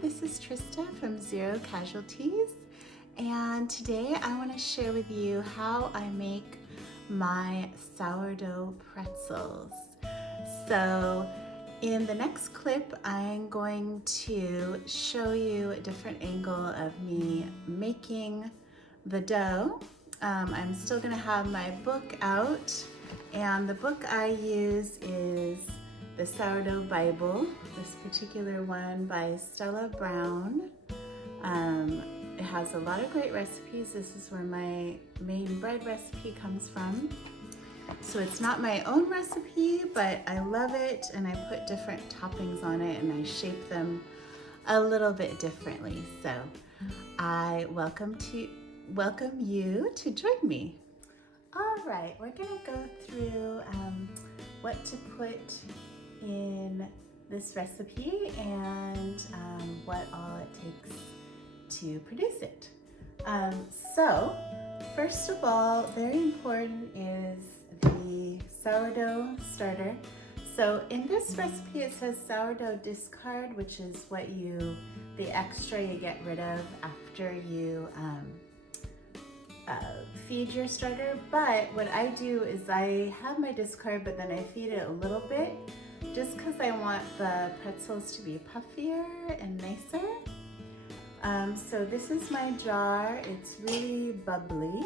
this is Trista from Zero Casualties, and today I want to share with you how I make my sourdough pretzels. So in the next clip, I'm going to show you a different angle of me making the dough. I'm still going to have my book out, and the book I use is the Sourdough Bible, this particular one by Stella Brown. It has a lot of great recipes. This is where my main bread recipe comes from. So it's not my own recipe, but I love it, and I put different toppings on it and I shape them a little bit differently. So I welcome you to join me. All right, we're gonna go through what to put in this recipe and what all it takes to produce it. So first of all, very important is the sourdough starter. So in this recipe it says sourdough discard, which is what the extra you get rid of after you feed your starter. But what I do is I have my discard, but then I feed it a little bit just because I want the pretzels to be puffier and nicer. So this is my jar. It's really bubbly.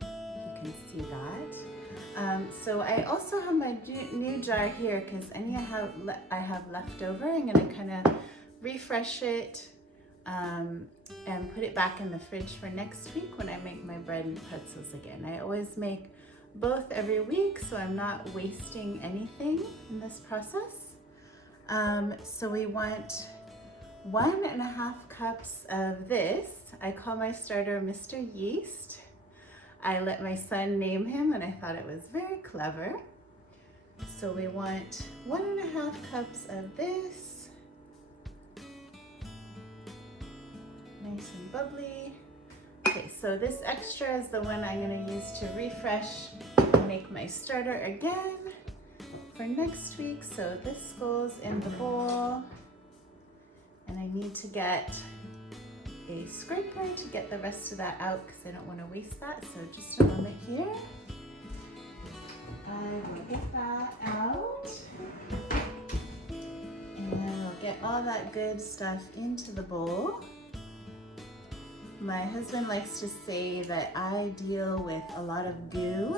You can see that. So I also have my new jar here because any I have left over, I'm gonna kind of refresh it and put it back in the fridge for next week when I make my bread and pretzels again. I always make both every week, so I'm not wasting anything in this process. So we want 1.5 cups of this. I call my starter Mr. Yeast. I let my son name him and I thought it was very clever. So we want 1.5 cups of this. Nice and bubbly. Okay, so this extra is the one I'm going to use to refresh and make my starter again for next week. So this goes in the bowl, and I need to get a scraper to get the rest of that out because I don't want to waste that. So just a moment here. I will get that out, and I'll get all that good stuff into the bowl. My husband likes to say that I deal with a lot of goo.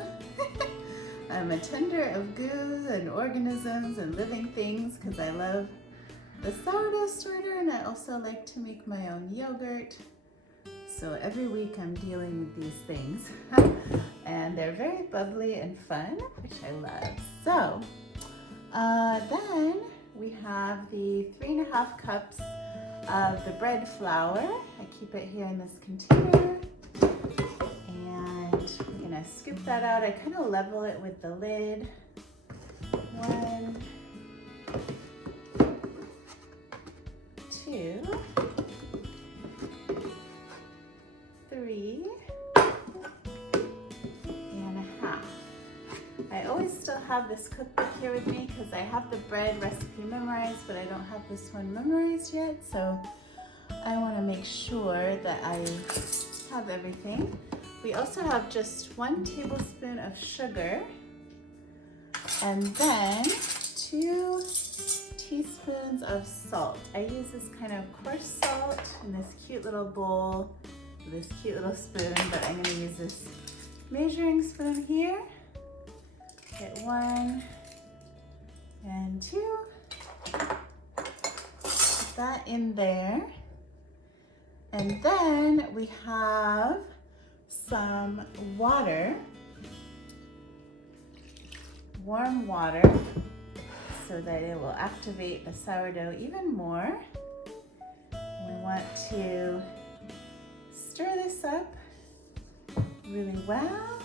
I'm a tender of goo and organisms and living things because I love the sourdough starter, and I also like to make my own yogurt. So every week I'm dealing with these things. And they're very bubbly and fun, which I love. So then we have the 3.5 cups of the bread flour. I keep it here in this container, and I'm gonna scoop that out. I kind of level it with the lid. 1, 2, 3 and a half. I always still have this cookbook here with me because I have the bread recipe memorized, but I don't have this one memorized yet, so I want to make sure that I have everything. We also have just 1 tablespoon of sugar, and then 2 teaspoons of salt. I use this kind of coarse salt in this cute little bowl with this cute little spoon, but I'm going to use this measuring spoon here. Get 1 and 2. Put that in there. And then we have some water, warm water, so that it will activate the sourdough even more. We want to stir this up really well.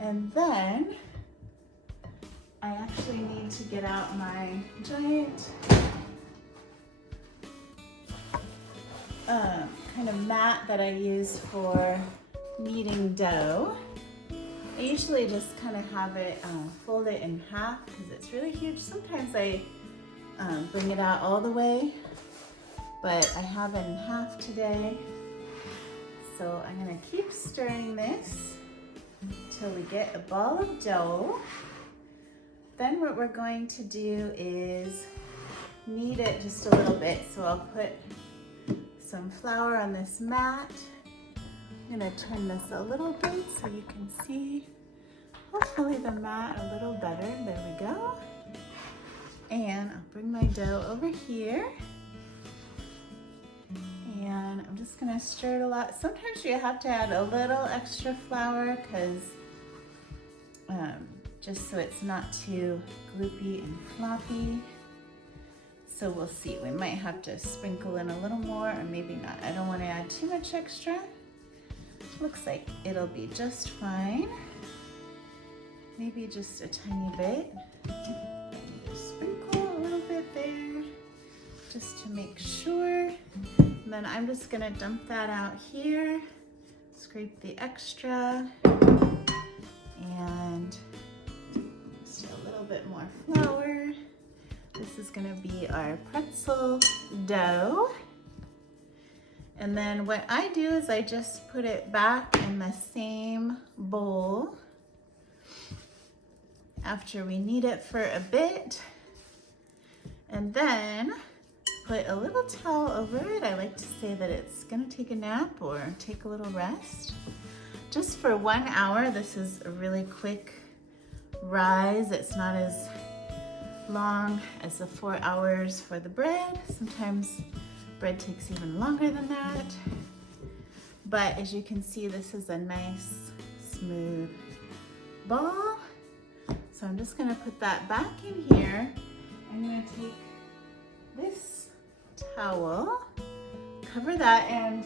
And then I actually need to get out my giant kind of mat that I use for kneading dough. I usually just kind of have it fold it in half because it's really huge. Sometimes I bring it out all the way but I have it in half today. So I'm gonna keep stirring this till we get a ball of dough. Then what we're going to do is knead it just a little bit. So I'll put some flour on this mat. I'm gonna turn this a little bit so you can see, hopefully the mat a little better. There we go. And I'll bring my dough over here. And I'm just gonna stir it a lot. Sometimes you have to add a little extra flour because just so it's not too gloopy and floppy. So we'll see. We might have to sprinkle in a little more or maybe not. I don't want to add too much extra. Looks like it'll be just fine. Maybe just a tiny bit. Sprinkle a little bit there just to make sure. And then I'm just gonna dump that out here, scrape the extra, and just a little bit more flour. This is gonna be our pretzel dough. And then what I do is I just put it back in the same bowl after we knead it for a bit. And then put a little towel over it. I like to say that it's gonna take a nap or take a little rest. Just for 1 hour. This is a really quick rise. It's not as long as the 4 hours for the bread. Sometimes bread takes even longer than that. But as you can see, this is a nice, smooth ball. So I'm just gonna put that back in here. I'm gonna take this towel, cover that, and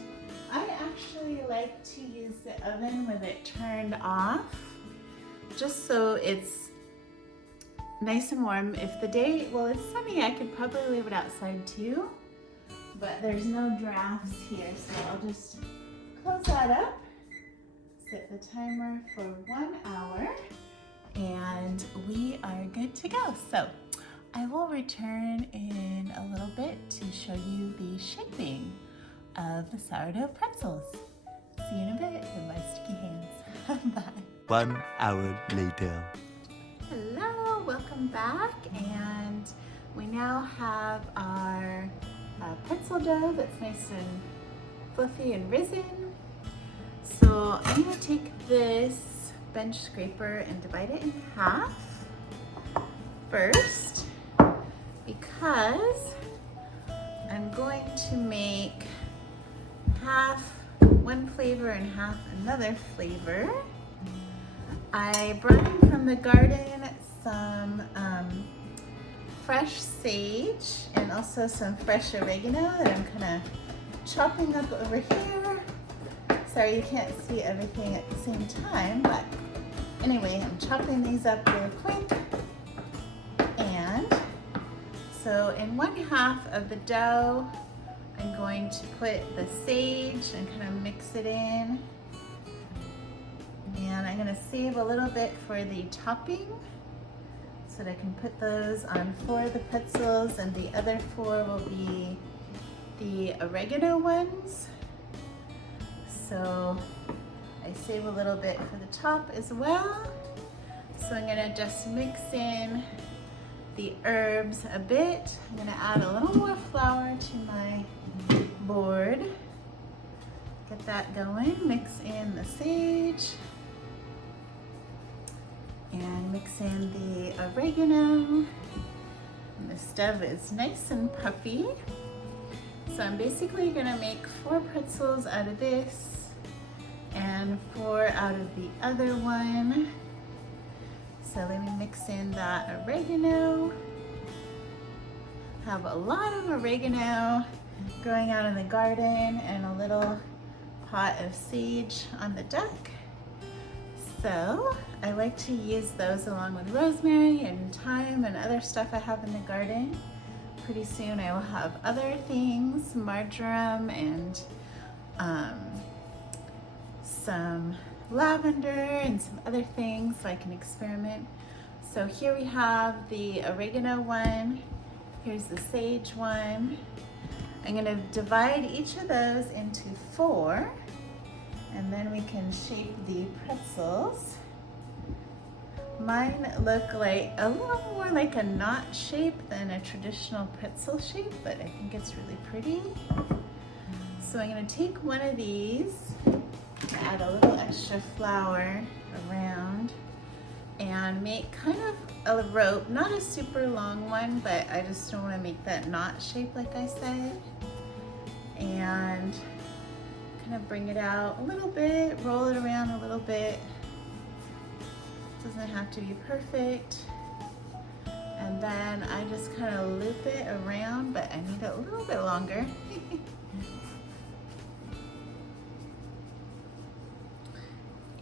I actually like to use the oven with it turned off, just so it's nice and warm. If the day, well, it's sunny, I could probably leave it outside too, but there's no drafts here, so I'll just close that up, set the timer for 1 hour, and we are good to go. So I will return in a little bit to show you the shaping of the sourdough pretzels. See you in a bit with my sticky hands. Bye. 1 hour later. Hello, welcome back. And we now have our pretzel dough that's nice and fluffy and risen. So I'm gonna take this bench scraper and divide it in half first, because I'm going to make half one flavor and half another flavor. I brought in from the garden some fresh sage and also some fresh oregano that I'm kind of chopping up over here. Sorry you can't see everything at the same time, but anyway, I'm chopping these up real quick. And so in 1/2 of the dough, I'm going to put the sage and kind of mix it in. And I'm gonna save a little bit for the topping so that I can put those on 4 of the pretzels, and the other 4 will be the oregano ones. So I save a little bit for the top as well. So I'm gonna just mix in the herbs a bit. I'm gonna add a little more flour to my board. Get that going, mix in the sage, and mix in the oregano. And the stove is nice and puffy. So I'm basically gonna make 4 pretzels out of this and 4 out of the other one. So let me mix in that oregano. Have a lot of oregano growing out in the garden and a little pot of sage on the deck. So I like to use those along with rosemary and thyme and other stuff I have in the garden. Pretty soon I will have other things, marjoram and some lavender and some other things, so I can experiment. So here we have the oregano one, here's the sage one. I'm going to divide each of those into 4, and then we can shape the pretzels. Mine look like a little more like a knot shape than a traditional pretzel shape, but I think it's really pretty. So I'm going to take one of these, add a little extra flour around, and make kind of a rope, not a super long one, but I just don't want to make that knot shape like I said. And kind of bring it out a little bit, roll it around a little bit. Doesn't have to be perfect. And then I just kind of loop it around, but I need it a little bit longer.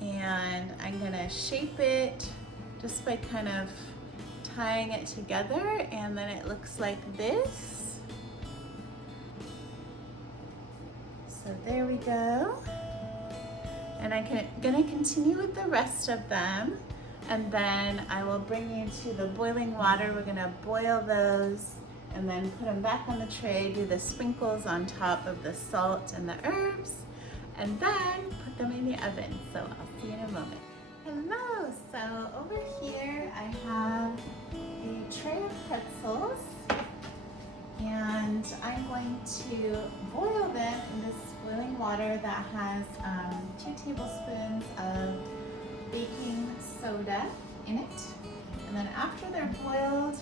And I'm gonna shape it just by kind of tying it together, and then it looks like this. So there we go. And I'm gonna continue with the rest of them, and then I will bring you to the boiling water. We're gonna boil those and then put them back on the tray, do the sprinkles on top of the salt and the herbs, and then put them in the oven. So I'll see you in a moment. Hello, so over here I have a tray of pretzels, and I'm going to boil them in this boiling water that has 2 tablespoons of baking soda in it. And then after they're boiled,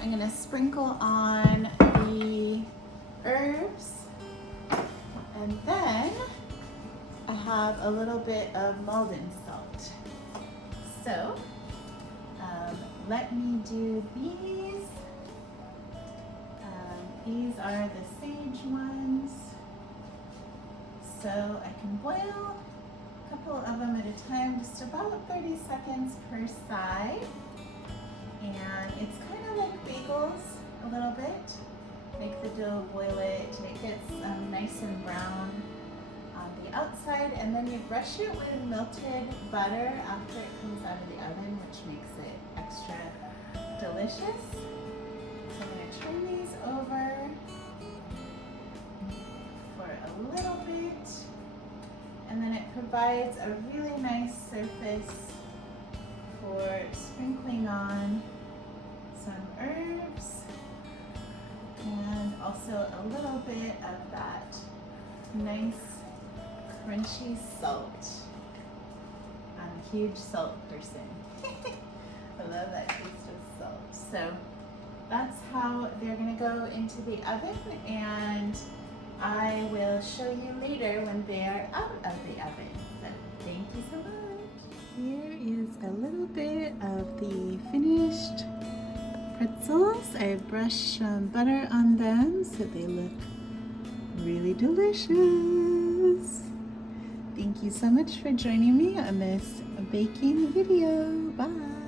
I'm gonna sprinkle on the herbs, and then I have a little bit of Maldon salt. So let me do these. These are the sage ones. So I can boil a couple of them at a time, just about 30 seconds per side. And it's kind of like bagels a little bit. Make the dough, boil it till it gets nice and brown on the outside, and then you brush it with melted butter after it comes out of the oven, which makes it extra delicious. So I'm going to turn these over for a little bit, and then it provides a really nice surface for sprinkling on some herbs and also a little bit of that nice crunchy salt. I'm a huge salt person. I love that taste of salt. So that's how they're going to go into the oven, and I will show you later when they are out of the oven. So thank you so much. Here is a little bit of the finished pretzels. I brushed some butter on them so they look really delicious. Thank you so much for joining me on this baking video. Bye.